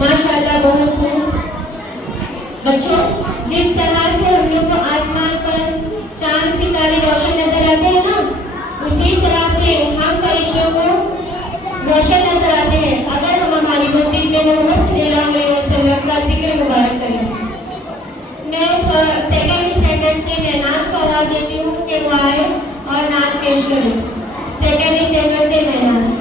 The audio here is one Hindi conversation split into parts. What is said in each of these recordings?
माशाल्लाह बहुत खूब। बच्चों, जिस तरह से हम लोग को आसमान पर चांद सितारे रोशन नजर आते हैं ना, उसी तरह से हम फरिश्तों को रोशन नजर आते हैं अगर हम हमारी मस्जिद में मोहम्मद सल्लल्लाहु अलैहि वसल्लम का जिक्र मुबारक करें। मैं सेकंड स्टैंडर्ड से मैं नाच को आवाज देती हूँ कि वो आए और नाच पेश करें। सेकंड स्टैंडर्ड से मैं नाच।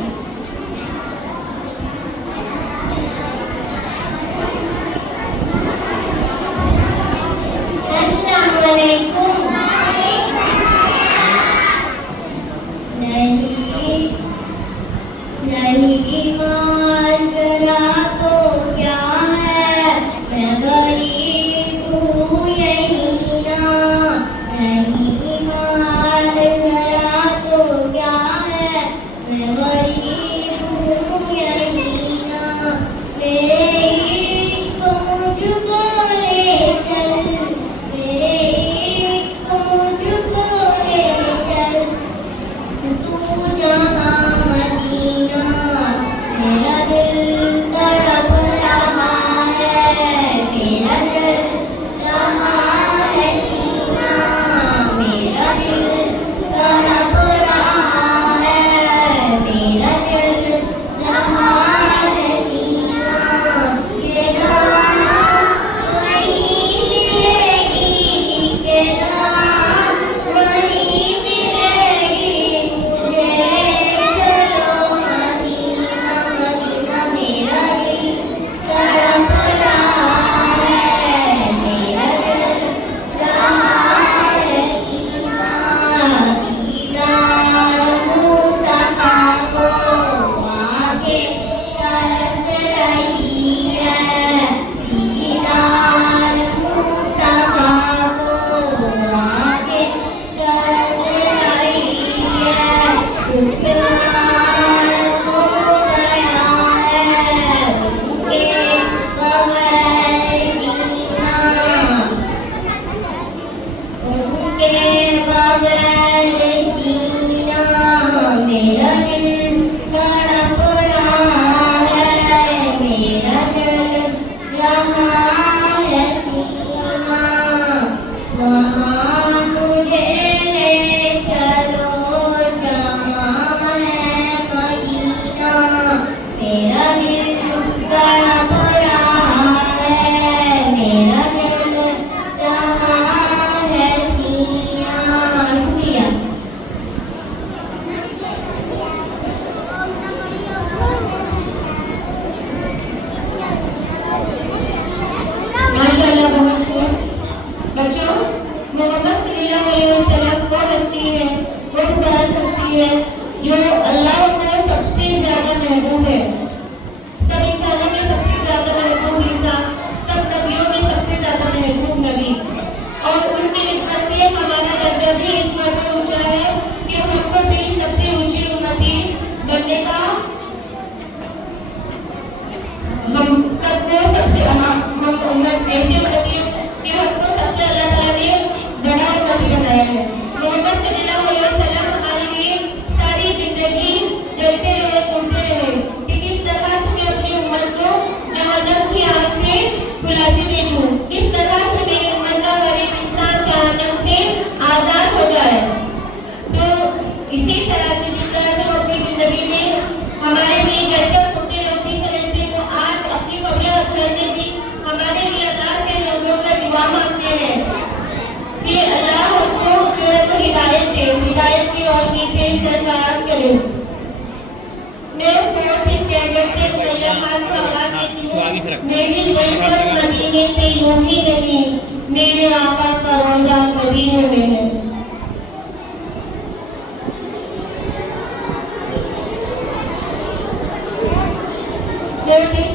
मेरे आका का रोजा मदीने में है।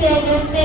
स्टैंडर्ड से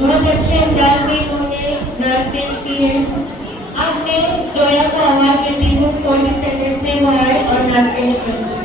बहुत अच्छे अंदाज में इन्होंने नाटक पेश की है। अब मैं जोया को आवाज देती हूँ, 4th स्टैंडर्ड से वो आए और नाटक पेश करें।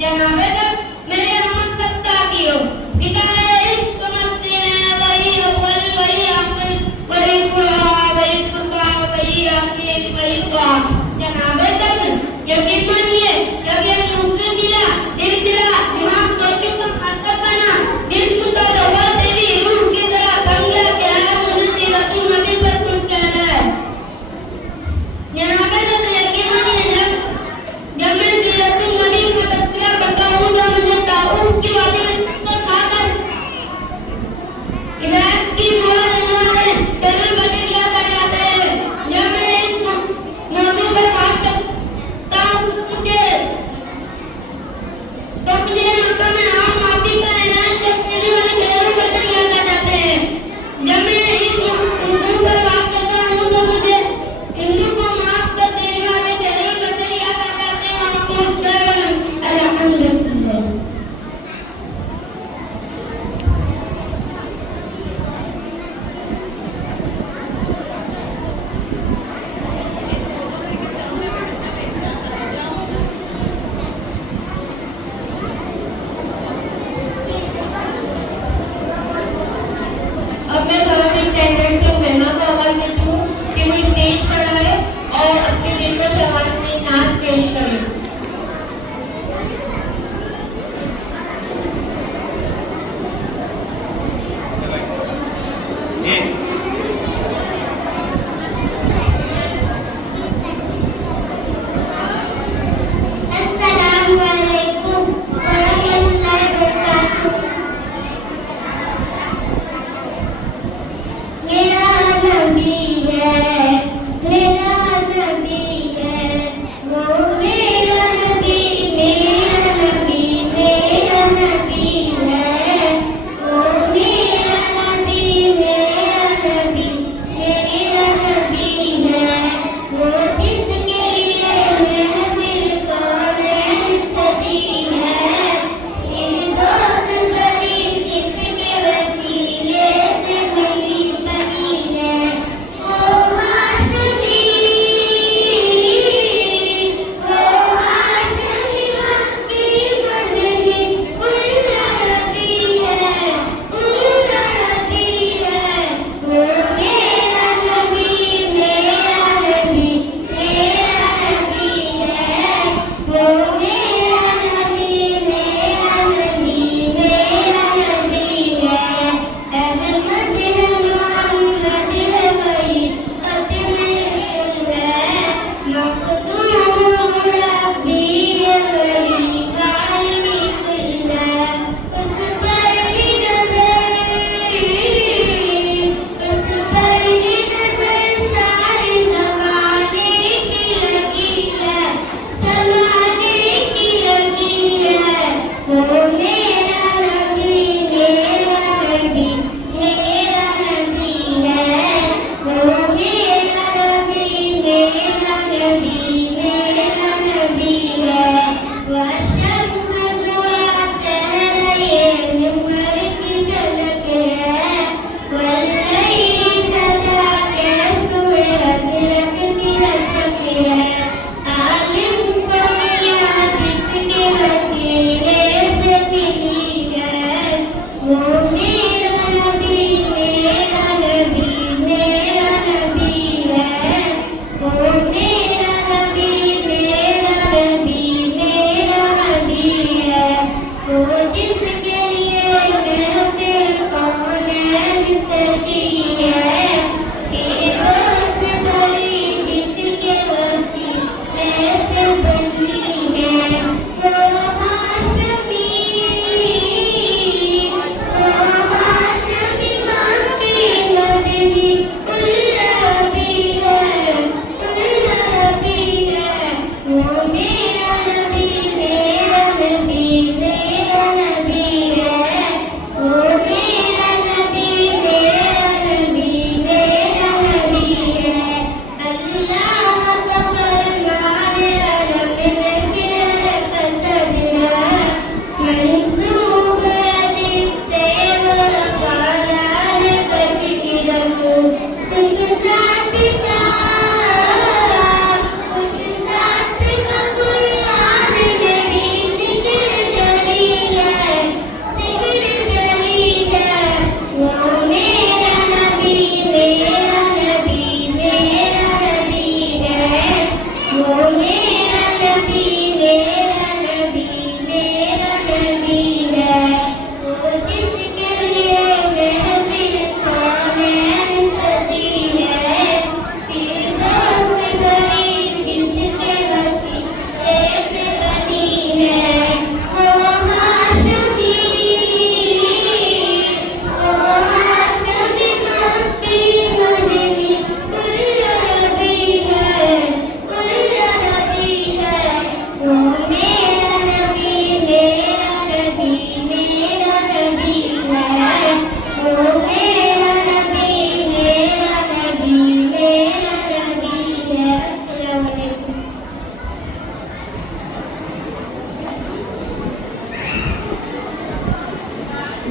जनाबे तक मेरे अहमद का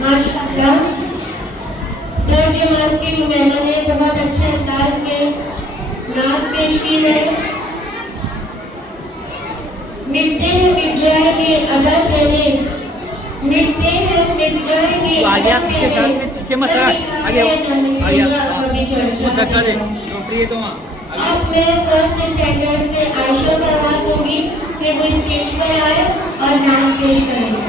माशाअल्लाह थर्ड जमात के मेहमानों ने बहुत अच्छे अंदाज में नात पेश की है। मिटते हैं मिट जाएंगे अगर तेरे, मिटते हैं मिट जाएंगे आगे आप पीछे सर पीछे मत सर आगे वो धक्का दे प्रिय तो अब मैं फर्स्ट स्टैंडर्ड से आयशा करवा दूंगी, फिर वो स्टेज पर आए और नाम पेश करेंगे।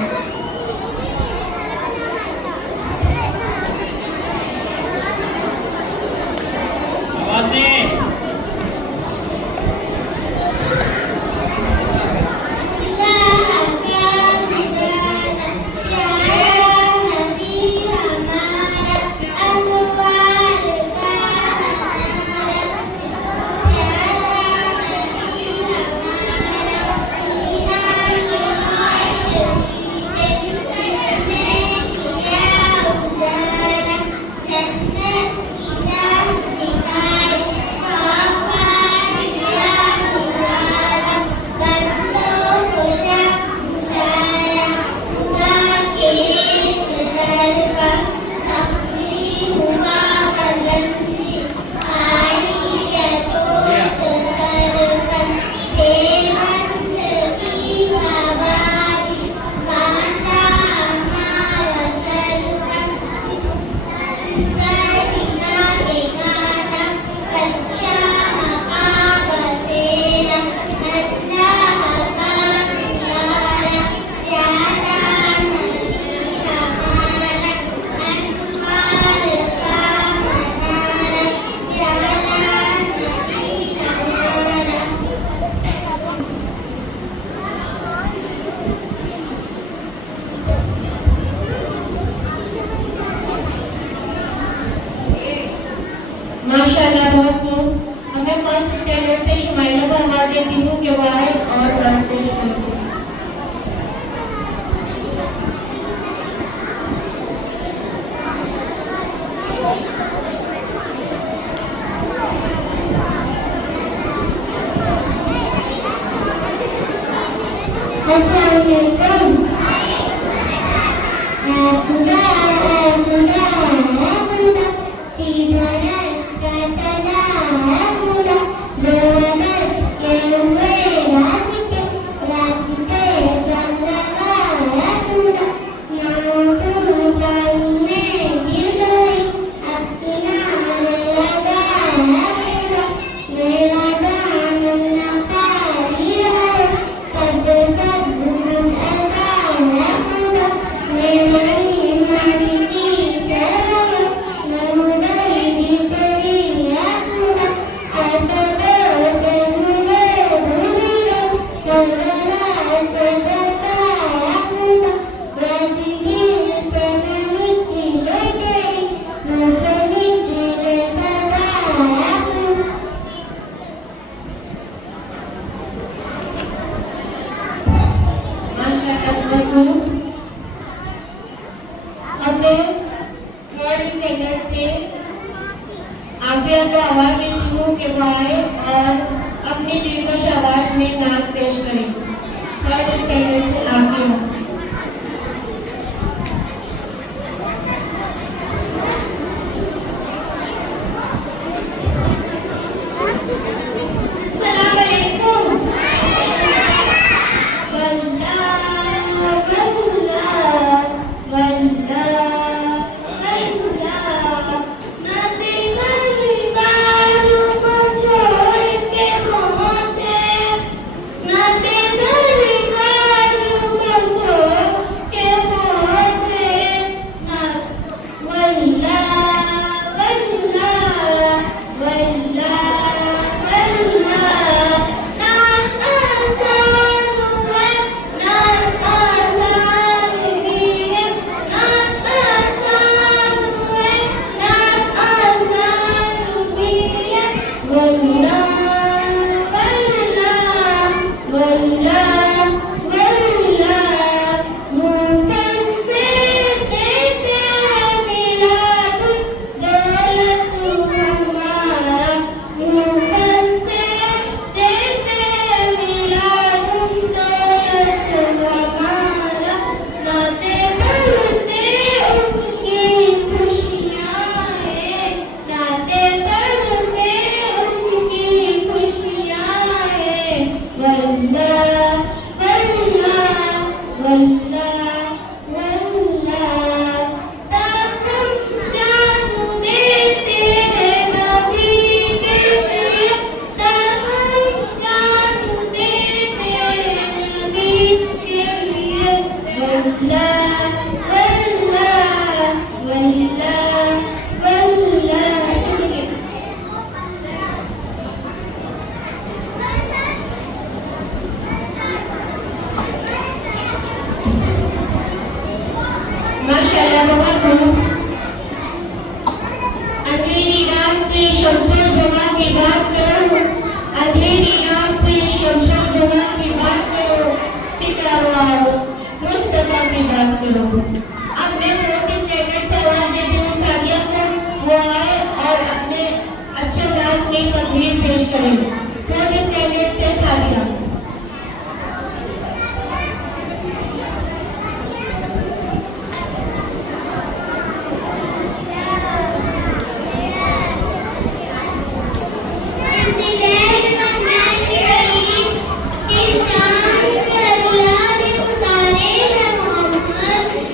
अपने थर्ड स्टैंडर्ड से आफिया को आवाज देती हूँ कि वो आए और अपनी दिलकश आवाज में नाम पेश करें। थर्ड स्टैंडर्ड से आफिया।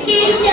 किस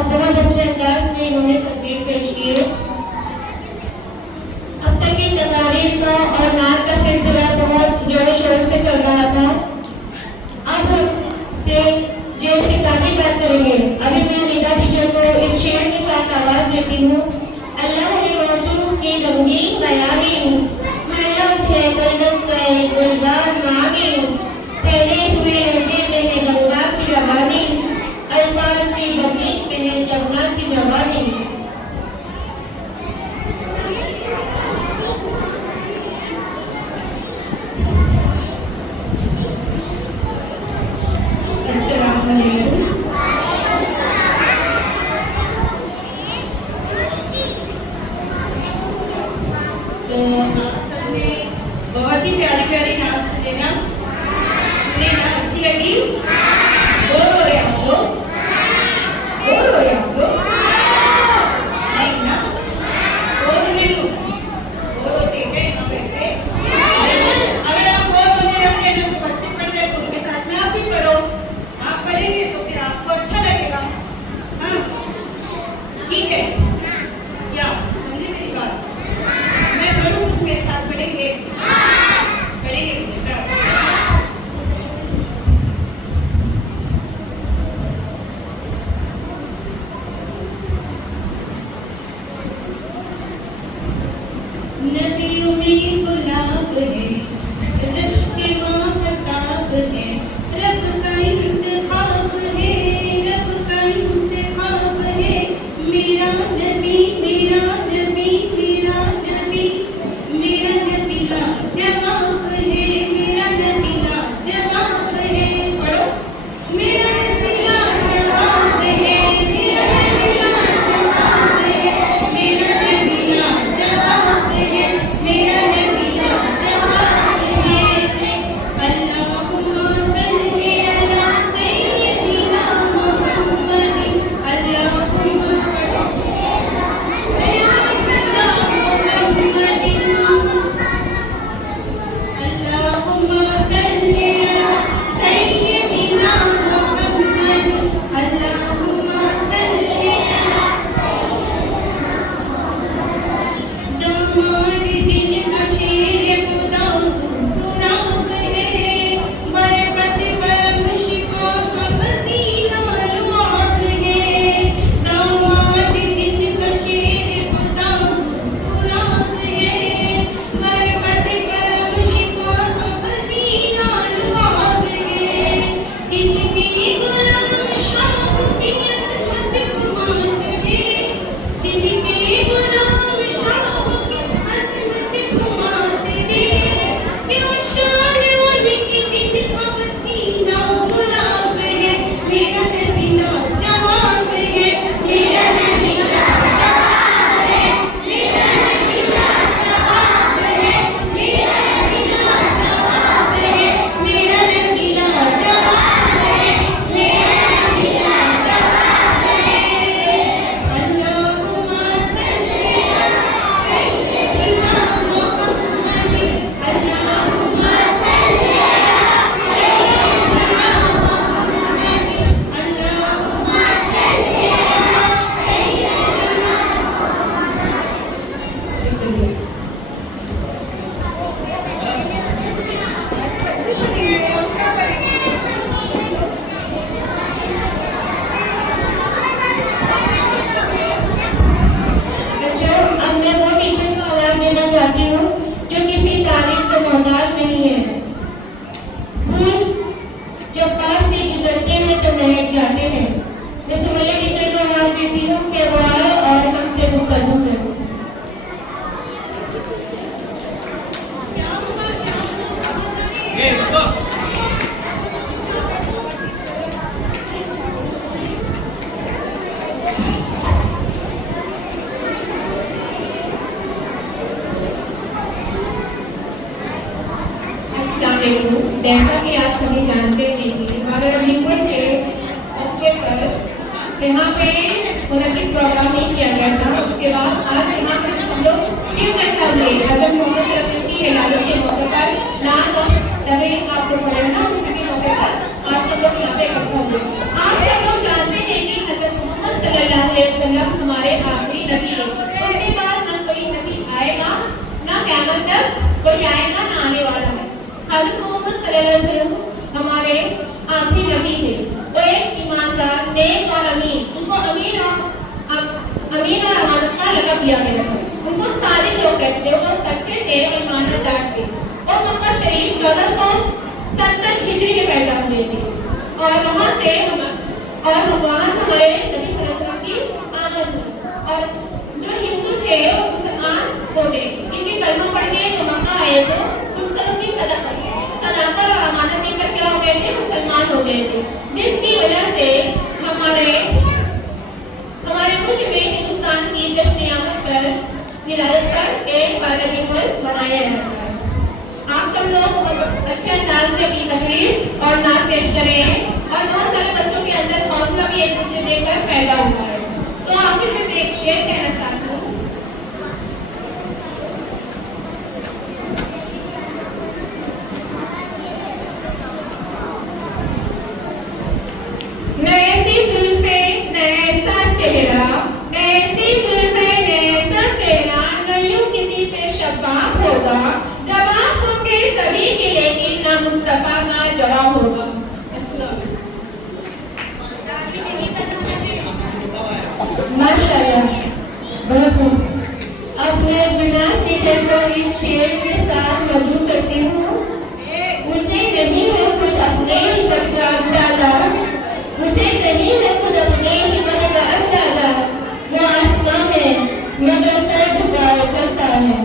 और बहुत अच्छे अंदाज में इन्होंने तकरीर पेश की है। अब तक की तकारीर का और नात का सिलसिला बहुत जोर शोर से चल रहा था। अब हम से जो सितानी बात करेंगे, अभी मैं निदा टीचर को इस शेर के साथ आवाज देती हूँ। अल्लाह ने मौसूम की रंगीन बयानी, मैं लफ्ज़ है कलदस का एक गुलजार मांगी, तेरे हुए लहजे में है गंगा की रवानी, अल्फाज की बंदिश में है जमुना की जवानी। तो सबने बहुत ही प्यारी प्यारी नाच सुने ना, अच्छी लगी? बोर हो रहे आप लोग? बोर हो रहे आप लोग? नहीं ना? बोर नहीं हो? बोर होते हैं यहाँ बैठे? अगर आप बोर होने लगते हैं तो बच्चे पढ़ गए तो उनके साथ में आप भी पढ़ो। आप पढ़ेंगे तो फिर आपको अच्छा लगेगा। हाँ, ठीक है क्या? समझे मेरी बात? मैं पढ़ूँ उसके साथ पढ़ेंगे? पढ़ेंगे मेरे साथ? नदियों में गुलाब है, रश्के माहताब है, रब का इंतखाब है, रब का इंतखाब है। मेरा नबी मेरा नबी मेरा नबी, मेरा नबी लाजवाब है, मेरा नबी लाजवाब है। पढ़ो, मेरा नबी लाजवाब है, मेरा नबी लाजवाब है, मेरा नबी लाजवाब है, मेरा नबी लाजवाब है। अल्लाहुम्मा सल्ली अला सय्यिदिना मुहम्मद, अल्लाहुम्मा जैसा कि आप सभी जानते हैं कि महाराष्ट्र के मौके पर यहाँ पे मुनक्किद प्रोग्राम नहीं किया गया था। उसके बाद आज यहाँ पे हम लोग इकट्ठा हुए हज़रत मोहम्मद रसूल की हिलादत के मौके पर नात और तबरीक आपको पढ़ना उसके मौके पर आप सब लोग यहाँ पे इकट्ठा हुए। आप सब लोग जानते हैं कि हज़रत मोहम्मद माशाअल्लाह हमारे आखिरी नबी है। उनके बाद ना कोई नबी आएगा, ना क़यामत तक कोई आएगा, ना आने वाला है। हज़रत मोहम्मद सल्लल्लाहु अलैहि वसल्लम हमारे आखिरी नबी थे। वो एक ईमानदार, नेक और अमीन, उनको अमीन और अमानत का लक़ब दिया गया था। उनको सादिक लोग कहते थे, वो सच्चे थे, ईमानदार थे। और मक्का शरीफ 1470 हिजरी में पैदा हुए थे और वहाँ से हमारे नबी सल्लल्लाहु अलैहि वसल्लम की आमद हुई। और जो हिंदू थे वो मुसलमान हो गए, क्योंकि कलमा पढ़ के जो मक्का आए तो उस तरफ की सदाकत और अमानत लेकर क्या हो गए थे, मुसलमान हो गए थे। जिसकी वजह से हमारे मुल्क में हिंदुस्तान की जश्न आमद पर, विलादत पर एक पार्टी को मनाया जाता है। आप सब लोग अच्छे अंदाज में अपनी तकरीर और नाच पेश करें और बहुत सारे बच्चों के अंदर हौसला भी एक दूसरे देखकर पैदा हुआ है। तो आखिर में मैं एक शेर कहना चाहती हूँ। नैसी जुल्फे नैसा चेहरा, नैसी जुल्फे नैसा चेहरा, न यूं किसी पे शब्बाब होगा, जवाब होंगे सभी के लेकिन ना मुस्तफा ना जवाब होगा। माशाअल्लाह, बहुत खूब। अब मैं विनाश टीचर को इस शेर के साथ मजबूर करती हूँ। उसे नहीं है खुद अपने ही पद का अंदाजा, उसे नहीं है खुद अपने ही पद का अंदाजा, वो आसमां में मगर सर झुकाए चलता है।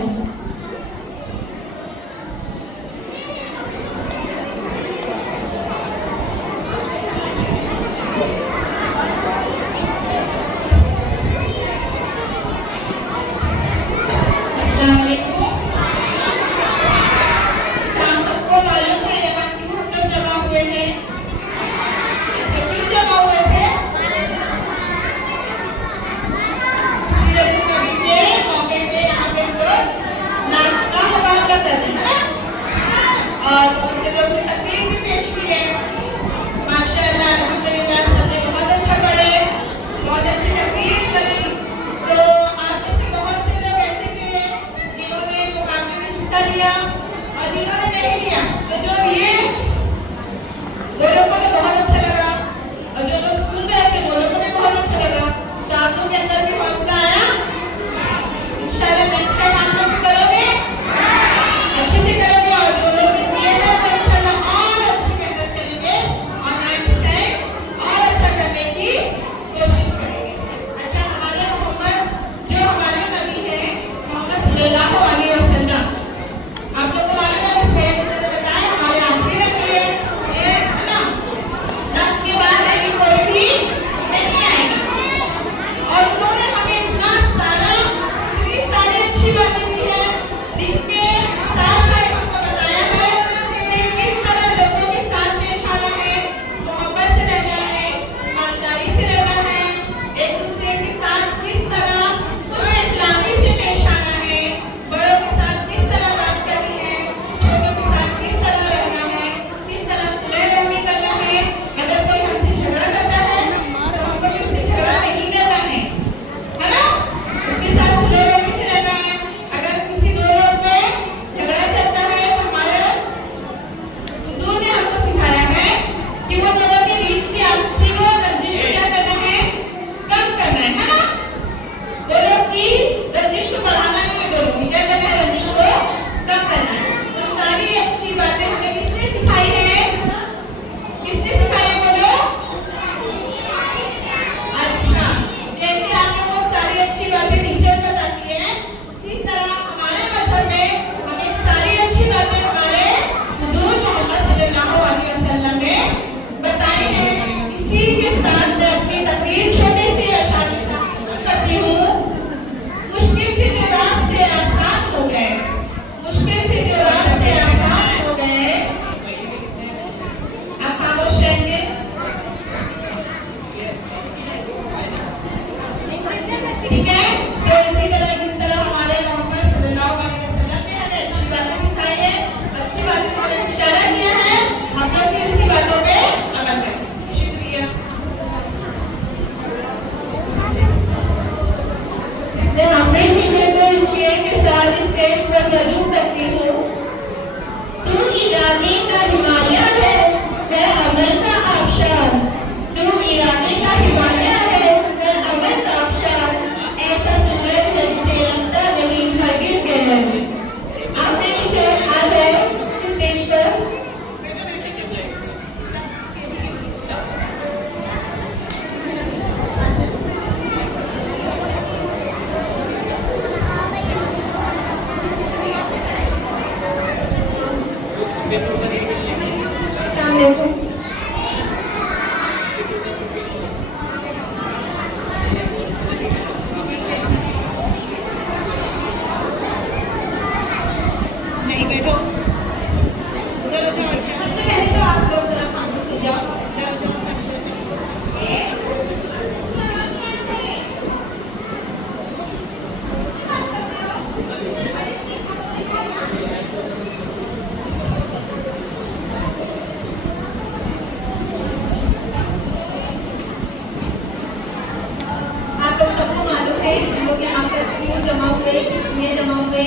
इसलिए जमा हुए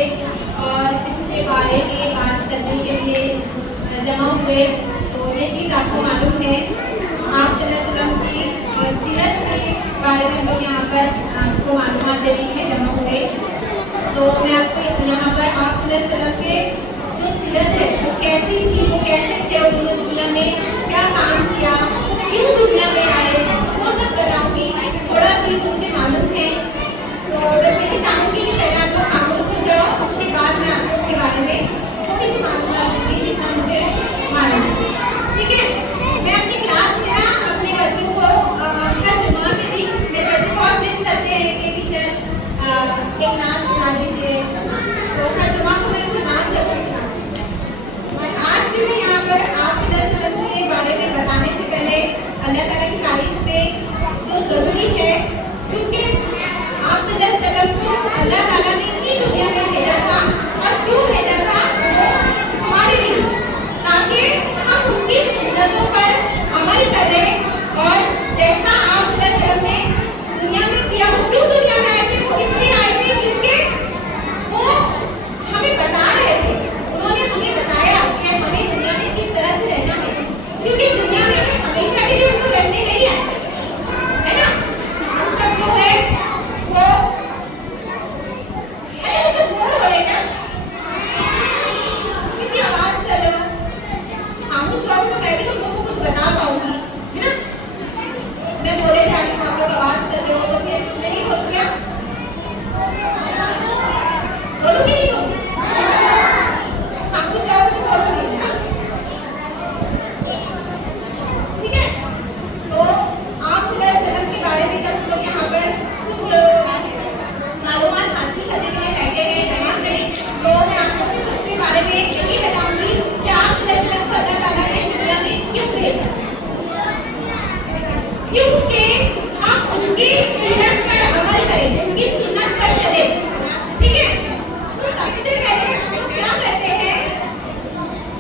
और इसके बारे में बात करने के लिए जमा हुए। तो ये चीज़ आपको मालूम है, आप सल्लल्लाहु अलैहि वसल्लम की सीरत के बारे में हम यहाँ पर आपको मालूमात दे रही है, जमा हुए। तो मैं आपको यहाँ पर आप सल्लल्लाहु अलैहि वसल्लम के जो सीरत है वो कैसी थी, वो कैसे थे, उन्होंने दुनिया में क्या काम किया, क्यों दुनिया में आए, वो सब बताऊंगी। थोड़ा सी मुझे मालूम है, तो मैं चाहूँगी कि पहले आप लोग खामोश हो जाओ, उसके बाद मैं आपको उसके बारे में थोड़ी सी मालूमात दूंगी जितना मुझे मालूम है। ठीक है, मैं अपनी क्लास में ना अपने बच्चों को हर जुम्मा में भी मेरे बच्चे बहुत मिस करते हैं कि टीचर एक नाच सुना दीजिए, तो हर जुम्मा को मैं उनको नाच जरूर सिखाती हूँ। और आज भी मैं यहाँ पर आप के बारे में बताने से पहले अल्लाह ताला की तारीफ में जो जरूरी है, क्योंकि आप को अल्लाह ताला ने इतनी दुनिया में भेजा था और क्यों भेजा था, वो हमारे लिए, ताकि हम उनकी सुन्नतों पर अमल करें। और जैसा आप ने दुनिया में किया, वो क्यों दुनिया में आए थे, वो इसलिए आए थे क्योंकि वो हमें बता रहे थे, उन्होंने हमें बताया कि हमें दुनिया में किस तरह से रहना है, क्योंकि दुनिया में हमेशा के लिए उनको रहने नहीं आए, है ना। हम सब जो है वो अरे तो बोर हो रहे क्या, कितनी आवाज कर रहे हो, खामोश रहोगे तो मैं भी तुम लोगों को कुछ बता पाऊंगी, है ना। मैं बोले जा रही हूँ, आप लोग आवाज कर रहे हो, तो फिर नहीं बोल क्या, बोलोगे नहीं तुम, खामोश रहोगे तो बोलोगे ना। ठीक है, तो आप सल्लल्लाहु के बारे में जब लोग यहाँ पर कुछ मालूमात हासिल करने के लिए बैठे हैं, जमा करें, तो मैं आपको उसके बारे में यही बताऊंगी कि आप सल्लल्लाहु को अल्लाह ताला ने दुनिया में क्यों भेजा, क्योंकि आप उनकी सीरत पर अमल करें, उनकी सुन्नत पर चले। ठीक है, तो सबसे पहले हम क्या करते हैं,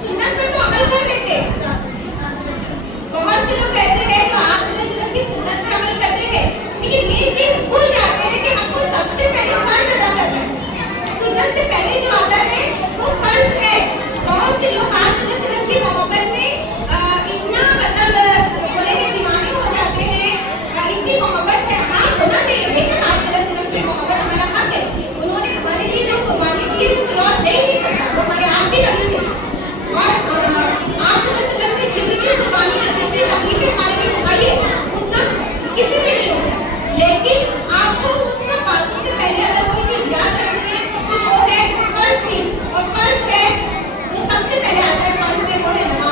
सुन्नत पर तो अमल कर लेते हैं। बहुत से लोग कहते हैं तो आप सल्लल्लाहु की सुन्नत पर अमल करते हैं, लेकिन ये चीज भूल जाते हैं कि हमको सबसे पहले फर्ज अदा करना है। सुन्नत से पहले जो आता है वो फर्ज है। बहुत से लोग आप सल्लल्लाहु की मोहब्बत में इतना मतलब बोले कि दीवाने हो जाते हैं, इतनी मोहब्बत है, हाँ होना चाहिए, लेकिन आप सल्लल्लाहु की मोहब्बत हमारा हक है, उन्होंने हमारे लिए जो कुर्बानी दी है वो लौट दे नहीं सकता, वो हमारे आप की लगी थी। और आप सल्लल्लाहु की जितनी कुर्बानियां, जितनी तकलीफें हमारे लिए उठाई है, उतना किसी ने नहीं होता, लेकिन आपको उन सब बातों से पहले अगर कोई चीज याद रखनी है तो वो है फर्ज की, और फर्ज है वो सबसे पहले आता है फर्ज में, वो है नमाज।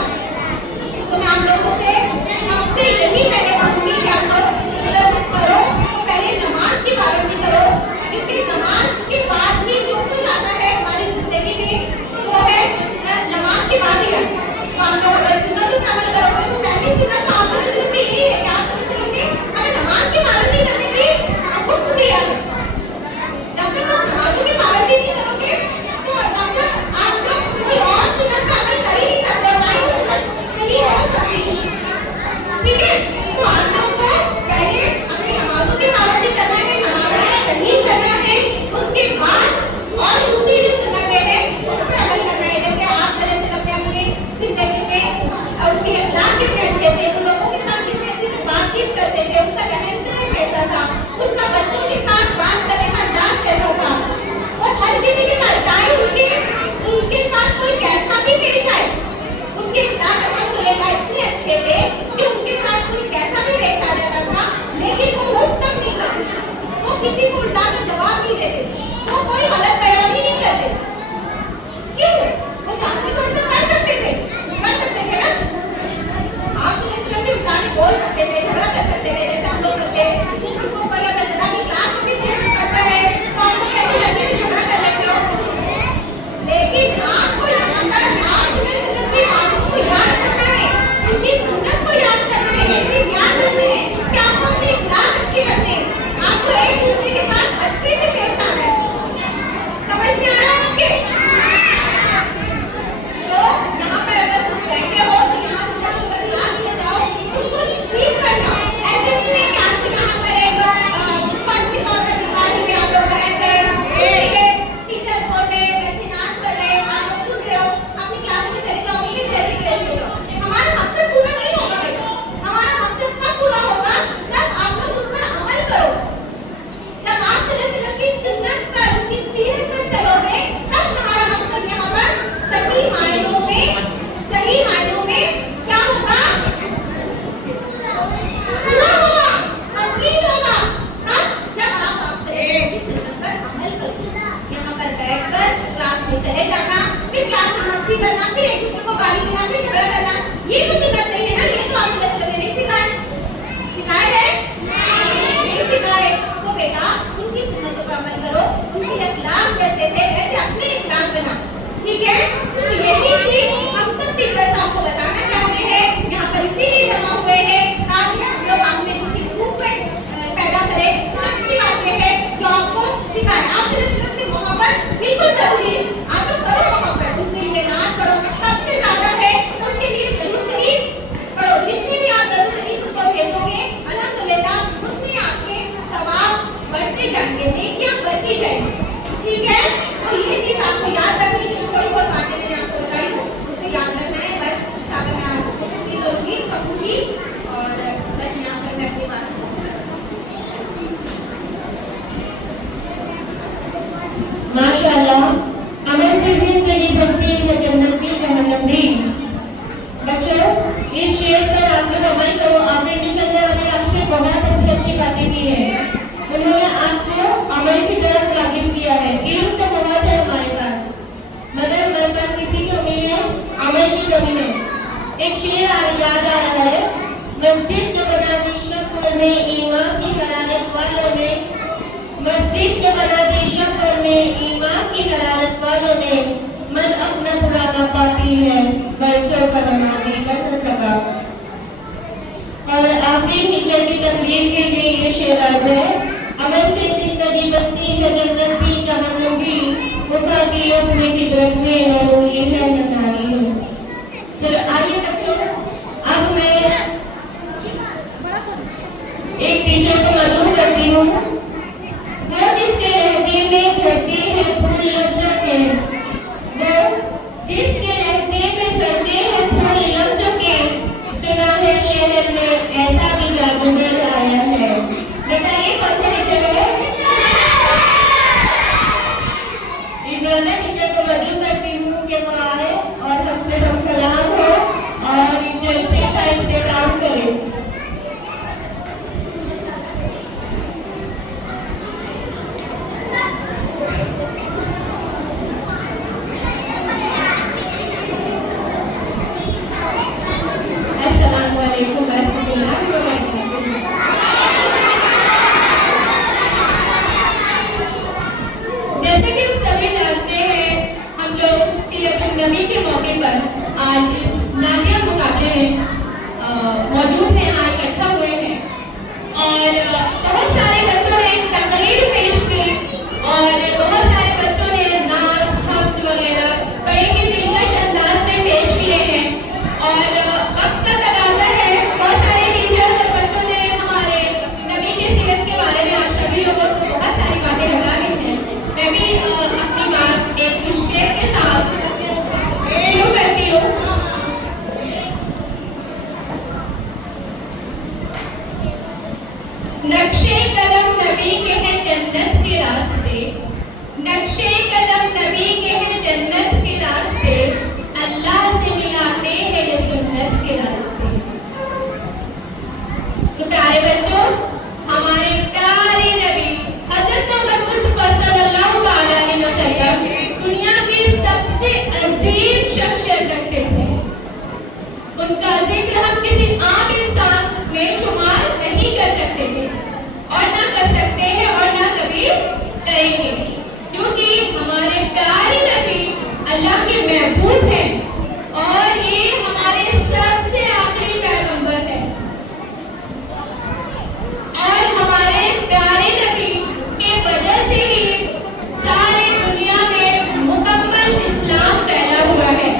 कैसे थे ऐसे अपने इखलाक बना। ठीक है, तो यही चीज हम सब टीचर्स आपको बताना चाहते हैं, यहाँ पर इसीलिए जमा हुए हैं ताकि हम लोग आप में कुछ इम्प्रूवमेंट पैदा करें। तो अच्छी बात है जो आपको सिखाएं। आपसे तरफ से मोहब्बत बिल्कुल जरूरी है, आप लोग करो मोहब्बत, उसके लिए नाच पढ़ो, सबसे ज्यादा है उसके लिए जरूर शरीफ पढ़ो। जितनी भी आप जरूर शरीफ उसको भेजोगे अल्हम्दुलिल्लाह उतने आपके सवाब बढ़ते जाएंगे, नेकियां बढ़ती जाएंगी। ठीक है, तो ये चीज आपको याद रखनी है। थोड़ी बहुत बातें मैंने आपको बताई हूँ, उसको याद रखना है। बस साथ में आपको चीज होगी कहूँगी और बस यहाँ पर मैं अपनी बात माशाअल्लाह, अमल से जिंदगी बनती है जन्नत भी जहन्नम भी। बच्चों, इस शेर पर आप लोग अमल करो। आपने टीचर ने अभी आपसे बहुत अच्छी बातें की है, उन्होंने आपको अमल की तरफ ताकीद किया है। इल्म तो बहुत है हमारे पास, मगर हमारे पास किसी की कमी है, अमल की कमी है। एक शेर याद आ रहा है, मस्जिद के बना दी शक्र में ईमान की हरारत वालों ने, मस्जिद के बना दी शक्र में ईमान की हरारत वालों ने, मन अपना पुराना पाती है बरसों का नमाज़ी कर न सका। और आखिरी टीचर की तकरीर के लिए ये शेर अर्ज है, अमल से जिंदगी बनती है जन्नत भी जहन्नम भी, मुसाफिर अपनी फितरत में न रोई है न नारी है। चलो आइए बच्चों, अब मैं एक टीचर को मालूम करती हूँ, वो जिसके लहजे में झड़ते हैं फूल लफ्ज़ों के, वो जिसके लहजे में झड़ते हैं फूल लफ्ज़ों के, सुना है शहर में ऐसा भी जादूगर आया है। बताइए कौन सा टीचर है? इमराना टीचर को मालूम करती हूँ कि वो आए और हमसे हम कलाम हो और जलसे का इंतजाम करें। जैसे कि हम सभी जानते हैं, हम लोग सीरत नबी के मौके पर आज इस नादिया मुकाबले में मौजूद हैं, यहाँ इकट्ठा हुए हैं और बहुत सारे बच्चों ने तकरीर पेश की और बहुत सारे बच्चों ने नात हफ्त वगैरह बड़े ही दिलकश अंदाज में पेश किए हैं। और वक्त का तकाज़ा है, बहुत सारे टीचर्स और बच्चों ने हमारे नबी के सीरत के बारे में आप सभी लोगों को बहुत सारी बातें बता दी हैं। मैं भी अपनी बात एक शेर के साथ शुरू करती हूँ। नक्शे कदम नबी के हैं जन्नत के रास्ते, नक्शे कदम नबी के हैं जन्नत के रास्ते, अल्लाह से मिलाते हैं ये सुन्नत के रास्ते। तो प्यारे बच्चों, हमारे प्यारे नबी हज़रत मोहम्मद मुस्तफ़ा सल्लल्लाहु अलैहि वसल्लम दुनिया की सबसे अजीम शख्सियत रखते थे। उनका जिक्र हम किसी आम इंसान में शुमार नहीं कर सकते थे और ना कर सकते हैं और ना कभी करेंगे, क्योंकि हमारे प्यारे नबी अल्लाह के महबूब हैं और ये हमारे सबसे आखिरी पैगंबर हैं। और हमारे प्यारे नबी के वजह से ही सारी दुनिया में मुकम्मल इस्लाम फैला हुआ है।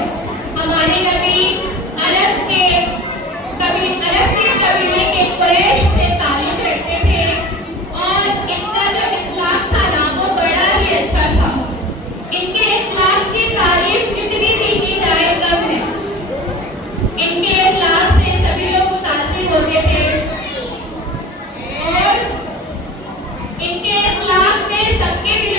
हमारे नबी अरब के कबीले के कुरैश से ताल्लुक रखते थे और इनका जो इखलाक था ना वो बड़ा ही अच्छा था। इनके इखलाक की तारीफ जितनी भी की जाए कम है। इनके इखलाक से सभी लोग मुतासिर होते थे और इनके इखलाक में सबके दिलों